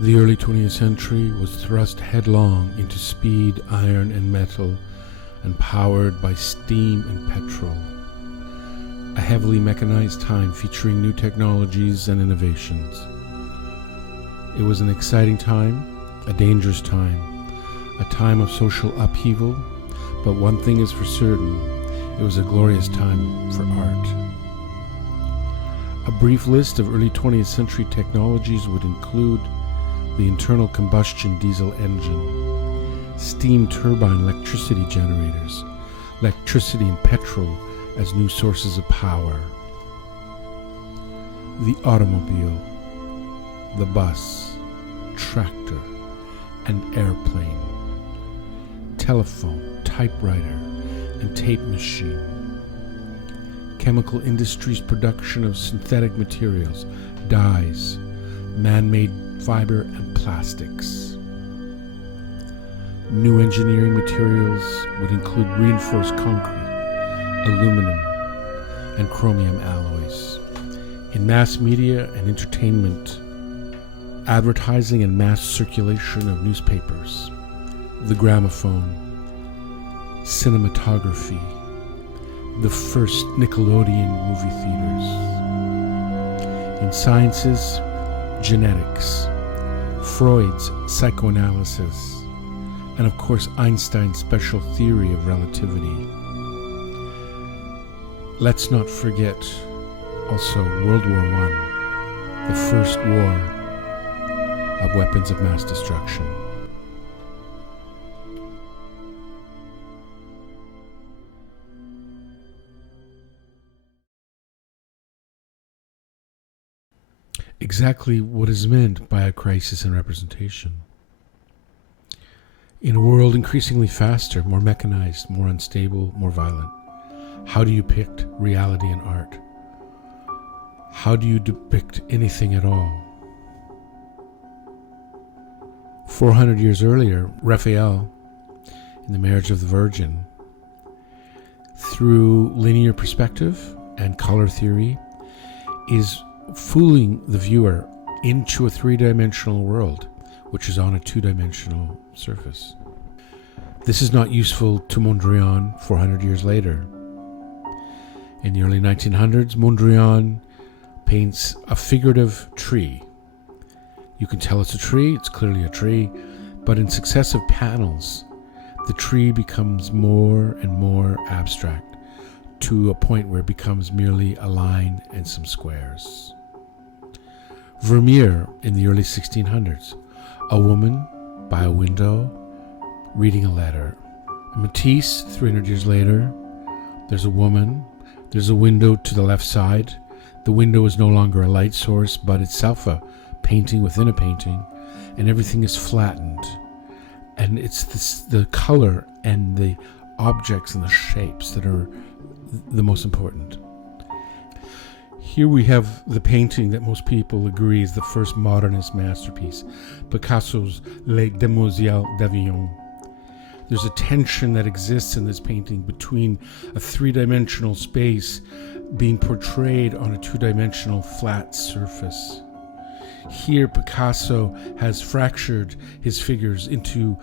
The early 20th century was thrust headlong into speed, iron, and metal, and powered by steam and petrol. A heavily mechanized time featuring new technologies and innovations. It was an exciting time, a dangerous time, a time of social upheaval, but one thing is for certain, it was a glorious time for art. A brief list of early 20th century technologies would include the internal combustion diesel engine, steam turbine electricity generators, electricity and petrol as new sources of power, the automobile, the bus, tractor, and airplane, telephone, typewriter, and tape machine, chemical industry's production of synthetic materials, dyes, man-made fiber and plastics. New engineering materials would include reinforced concrete, aluminum, and chromium alloys. In mass media and entertainment, advertising and mass circulation of newspapers, the gramophone, cinematography, the first Nickelodeon movie theaters. In sciences, genetics, Freud's psychoanalysis, and of course Einstein's special theory of relativity. Let's not forget also World War I, the first war of weapons of mass destruction. Exactly what is meant by a crisis in representation. In a world increasingly faster, more mechanized, more unstable, more violent, how do you depict reality in art? How do you depict anything at all? 400 years earlier, Raphael, in The Marriage of the Virgin, through linear perspective and color theory, is fooling the viewer into a three-dimensional world, which is on a two-dimensional surface. This is not useful to Mondrian 400 years later. In the early 1900s, Mondrian paints a figurative tree. You can tell it's a tree, it's clearly a tree, but in successive panels, the tree becomes more and more abstract to a point where it becomes merely a line and some squares. Vermeer in the early 1600s, a woman by a window reading a letter. Matisse, 300 years later, there's a woman, there's a window to the left side. The window is no longer a light source, but itself a painting within a painting, and everything is flattened. And it's the color and the objects and the shapes that are the most important. Here we have the painting that most people agree is the first modernist masterpiece, Picasso's Les Demoiselles d'Avignon. There's a tension that exists in this painting between a three-dimensional space being portrayed on a two-dimensional flat surface. Here Picasso has fractured his figures into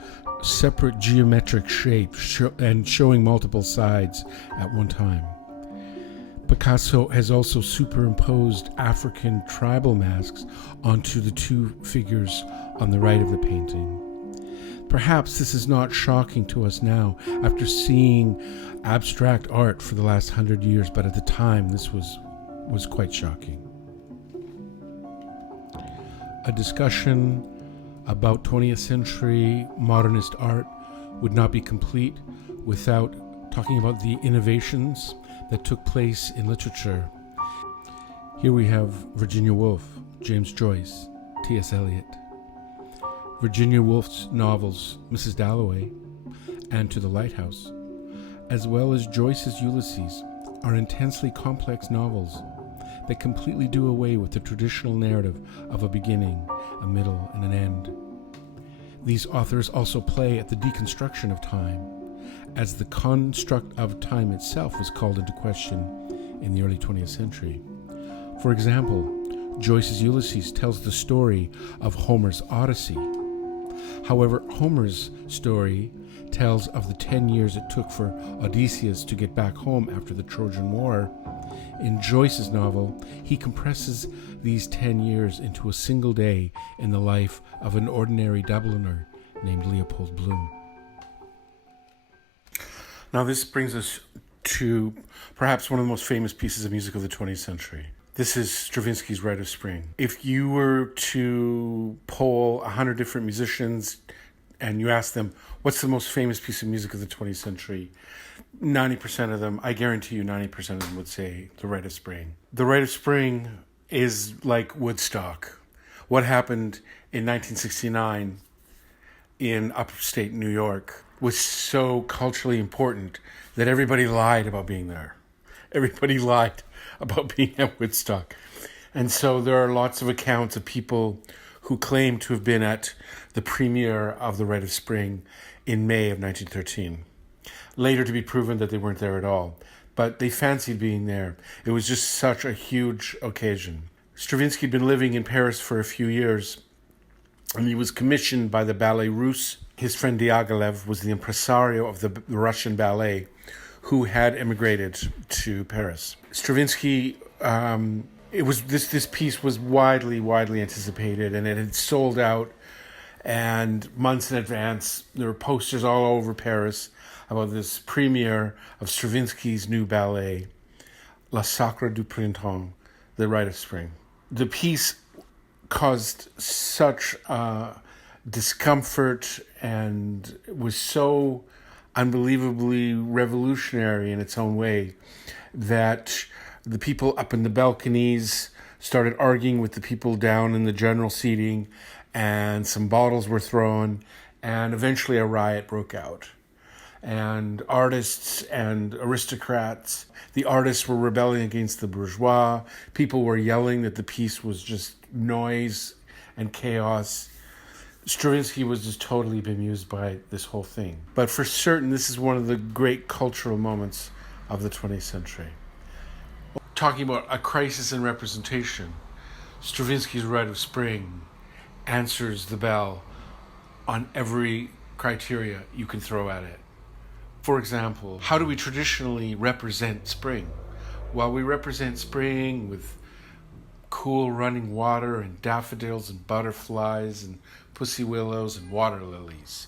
separate geometric shapes and showing multiple sides at one time. Picasso has also superimposed African tribal masks onto the two figures on the right of the painting. Perhaps this is not shocking to us now after seeing abstract art for the last 100 years, but at the time this was quite shocking. A discussion about 20th century modernist art would not be complete without talking about the innovations that took place in literature. Here we have Virginia Woolf, James Joyce, T.S. Eliot. Virginia Woolf's novels Mrs. Dalloway and To the Lighthouse, as well as Joyce's Ulysses, are intensely complex novels that completely do away with the traditional narrative of a beginning, a middle, and an end. These authors also play at the deconstruction of time, as the construct of time itself was called into question in the early 20th century. For example, Joyce's Ulysses tells the story of Homer's Odyssey. However, Homer's story tells of the 10 years it took for Odysseus to get back home after the Trojan War. In Joyce's novel, he compresses these 10 years into a single day in the life of an ordinary Dubliner named Leopold Bloom. Now this brings us to perhaps one of the most famous pieces of music of the 20th century. This is Stravinsky's Rite of Spring. If you were to poll 100 different musicians and you ask them, what's the most famous piece of music of the 20th century? 90% of them, I guarantee you 90% of them would say The Rite of Spring. The Rite of Spring is like Woodstock. What happened in 1969 in upstate New York was so culturally important that everybody lied about being there. Everybody lied about being at Woodstock. And so there are lots of accounts of people who claim to have been at the premiere of The Rite of Spring in May of 1913. Later to be proven that they weren't there at all. But they fancied being there. It was just such a huge occasion. Stravinsky had been living in Paris for a few years, and he was commissioned by the Ballet Russe. His friend Diaghilev was the impresario of the Russian ballet who had emigrated to Paris. Stravinsky, this piece was widely anticipated, and it had sold out, and months in advance there were posters all over Paris about this premiere of Stravinsky's new ballet, La Sacre du Printemps, The Rite of Spring. The piece caused such discomfort and was so unbelievably revolutionary in its own way that the people up in the balconies started arguing with the people down in the general seating, and some bottles were thrown, and eventually a riot broke out. And artists and aristocrats, the artists were rebelling against the bourgeois. People were yelling that the piece was just noise and chaos. Stravinsky was just totally bemused by this whole thing. But for certain, this is one of the great cultural moments of the 20th century. Talking about a crisis in representation, Stravinsky's Rite of Spring answers the bell on every criteria you can throw at it. For example, how do we traditionally represent spring? Well, we represent spring with cool running water and daffodils and butterflies and pussy willows and water lilies.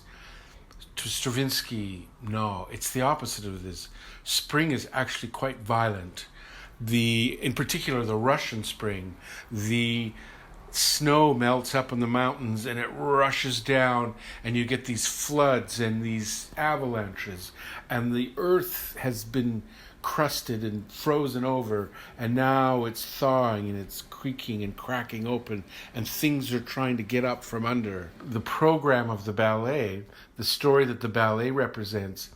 To Stravinsky, no, it's the opposite of this. Spring is actually quite violent. In particular, the Russian spring, the snow melts up in the mountains and it rushes down, and you get these floods and these avalanches, and the earth has been crusted and frozen over, and now it's thawing and it's creaking and cracking open, and things are trying to get up from under. The program of the ballet, the story that the ballet represents,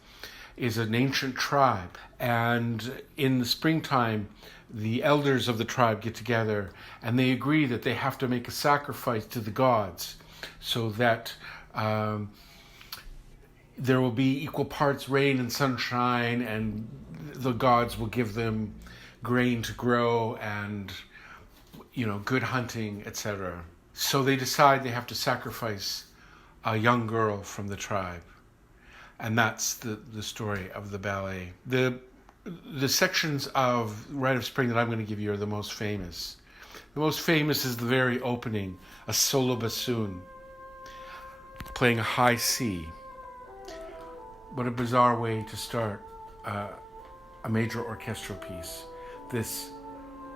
is an ancient tribe, and in the springtime the elders of the tribe get together and they agree that they have to make a sacrifice to the gods so that there will be equal parts rain and sunshine, and the gods will give them grain to grow and, good hunting, etc. So they decide they have to sacrifice a young girl from the tribe. And that's the story of the ballet. The sections of Rite of Spring that I'm going to give you are the most famous. The most famous is the very opening, a solo bassoon playing a high C. What a bizarre way to start a major orchestral piece. This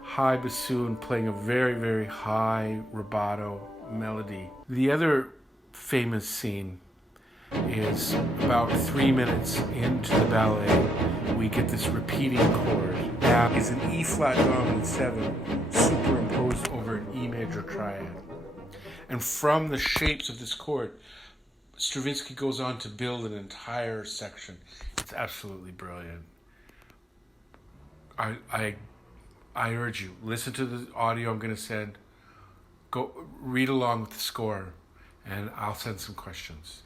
high bassoon playing a very, very high rubato melody. The other famous scene is about 3 minutes into the ballet. We get this repeating chord. That is an E flat dominant 7 superimposed over an E major triad. And from the shapes of this chord, Stravinsky goes on to build an entire section. It's absolutely brilliant. I urge you, listen to the audio I'm going to send. Go read along with the score, and I'll send some questions.